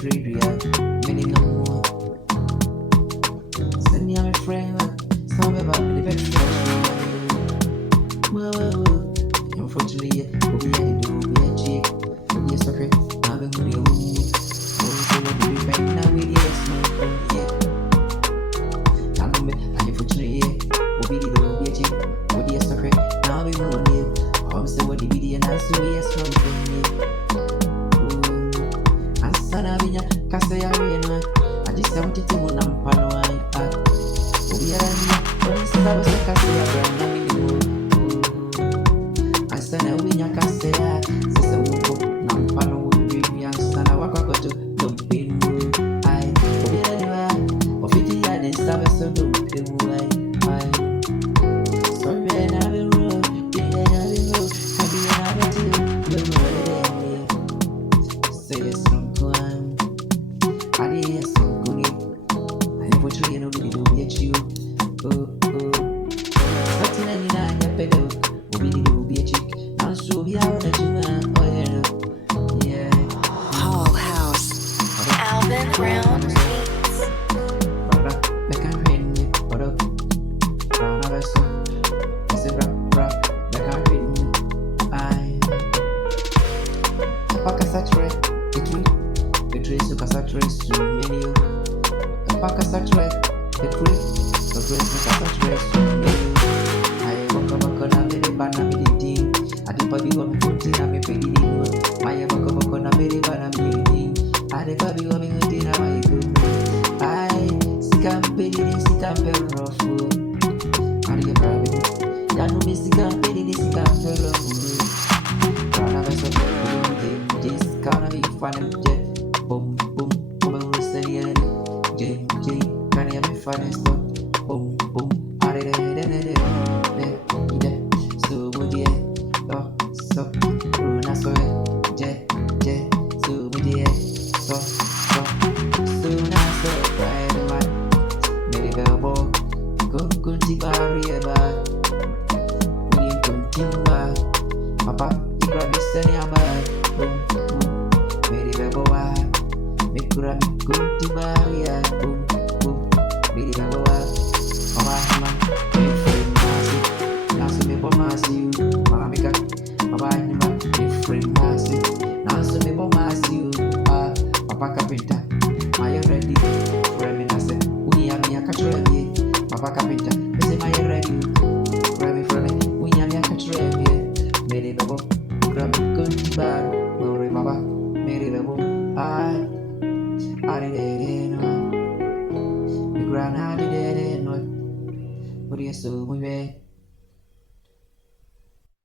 free, many no more. Send me a friend, some about the best friend. Well, unfortunately, we'll be able to be a chick. We'll be a sucker. I've been with you. So what do we find now with yes, yeah. Unfortunately, we'll be able to be a chick. We'll be a sucker. Now we will live. I'm so what the video and I see yes, one thing. Asante, kasa ya rena. I just wanted to know I'm paranoid. We are here. When it's about to kasa ya rena, we do. Asante, we nya kasa ya. Sasa wuko I'm paranoid. We are sana wakako to dumping. I we are here. Ofiti ya den sabe so dumping. I sorry and I will roll. Yeah, I will roll. Have you ever to say yes, no climb. I did so good. I have what you know, we do get you. Something I need, I have better. We do be a chick. I'm sure we are a human. Oh, yeah. Whole house. Alvin Brown Beats. Back and rain, what up? Brown of us. I said, rap, back and rain. Pack a saturate, the tree, so saturate, so many. Pack a saturate, the tree, the grace, so saturate, so many. I walk up on a very banana meeting. I did probably want to put in a me pretty new. My walk up on a very banana meeting. I did probably want to put in a my good. I scam petty, scam very rough. I did probably. Ya no me scam petty, scam very rough. Gonna be fun, jet, boom, boom, boom, steady, J, can you be fun, stop, boom, boom, are they, so would you, so, Runa, so, jet, so would you, so, now, so, right, man, maybe the ball, go, barrier, but we continue, papa, you grab this, and you're bad, boom. Meri bawa, mikura mikunti baria, boom boom. Meri bawa, mama, informasi, nasu me pomasi, mama mika, mama nima, informasi, nasu me pomasi, papa kapita, maya ready, remi nase, unya miya katremi, papa kapita, mese maya ready, remi, unya miya katremi, meri bawa, mikura mikunti bar, mori baba. Meri bebo, I didn't know. The ground I didn't know. But you're so muy bien.